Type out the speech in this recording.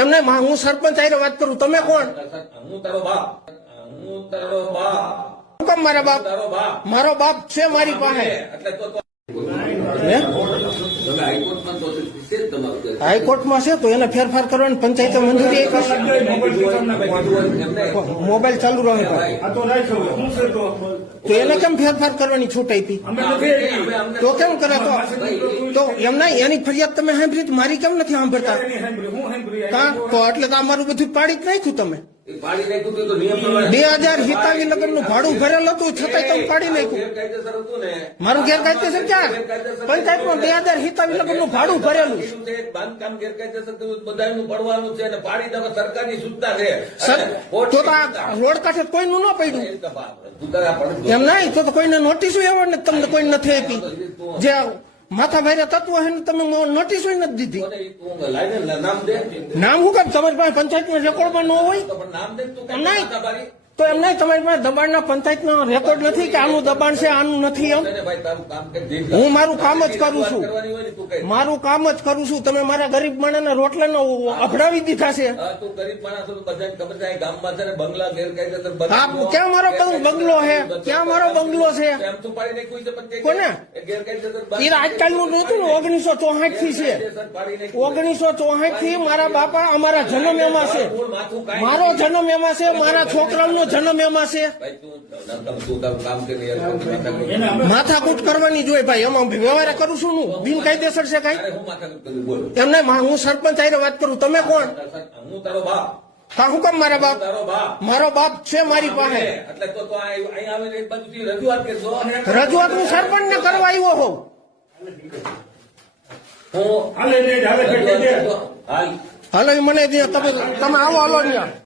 એમને હું સરપંચ આઈને વાત કરું, તમે કોણ? હું તારો બાપ. હું તારો બાપ. શું કામ મારા બાપ? તારો બાપ. મારો બાપ છે મારી પાસે. એટલે તો હે? તમે હાઈકોર્ટમાં તો છે જ તમારું ઘર. હાઈકોર્ટમાં છે તો એને ફેરફાર કરવાની પંચાયતે મંજૂરી આપી. મોબાઈલ ચાલુ રહે ભાઈ. તો એને કેમ ફેરફાર કરવાની છૂટ આપી? તો કેમ કરે? તો એમ નહીં, એની ફરિયાદ તમે સાંભળી તો મારી કેમ નથી સાંભળતા? તો એટલે તો અમારું બધું પાડી જ નાખ્યું તમે. પાડી નાખ્યું તો નિયમ પ્રમાણે 2087 લગ્ન નું ભાડું ભરેલું હતું છતાંય તમે પાડી નાખ્યું. ગેરકાયદેસર હતું ને. મારું ગેરકાયદેસર ક્યાં? પંચાયતમાં 2087 લગ્ન નું ભાડું ભરેલું. બાંધકામ ગેરકાયદેસર થયું, બધાનું પડવાનું છે અને પાડી દો સરકારની સૂચના છે. તો આ રોડ કાંઠે કોઈનું ન પડ્યું એમ નહીં, તો કોઈને નોટિસો એવડ ને તમને કોઈ નથી આપી. જે માથા ભાઈ તત્વો છે ને તમે નોટિસો નથી દીધી. નામ દે. નામ શું કામ તમારી પાસે પંચાયતમાં રેકોર્ડમાં ન હોય? નામ દે તું એમ નહીં, તો એમ નહીં, તમારી પાસે દબાણના પંચાયતનો રેકોર્ડ નથી કે આનું દબાણ છે આનું નથી? એમ હું મારું કામ જ કરું છું, મારું કામ જ કરું છું. તમે મારા ગરીબ માણસના રોટલાનો અભડાવી દીધા છે. તું ગરીબ માણસ બધાને ખબર છે ગામમાં છે ને બંગલા ગેરકાયદેસર ક્યાં મારો બંગલો છે? ક્યાં મારો બંગલો છે? એમ તું પાડી નાખ્યું છે પણ કોને? ગેરકાયદેસર એ આજકાલનું નહોતું ને, 1964 થી છે. 1964 થી મારા બાપા અમારા જન્મ એમાં છે, મારો જન્મ એમાં છે, મારા છોકરાનો જન્મ એમાં છે. માથાકૂટ કરવાની જોઈએ ભાઈ, એમાં વ્યવહાર કરું છું હું બિનકાયદેસર છે કઈ? એમને હું સરપંચ આઈને વાત કરું, તમે કોણ? હું તારો બાપ. હા, હું કામ મારા બાપ? તારો બાપ. મારો બાપ છે મારી પાસે. એટલે તો અહીંયા આવીને એક બાજુથી રજૂઆત કરજો. રજૂઆત હું સરપંચ ને કરવા આવ્યો હોઉં. હું હાલો મને તમે આવો, હાલો ત્યાં.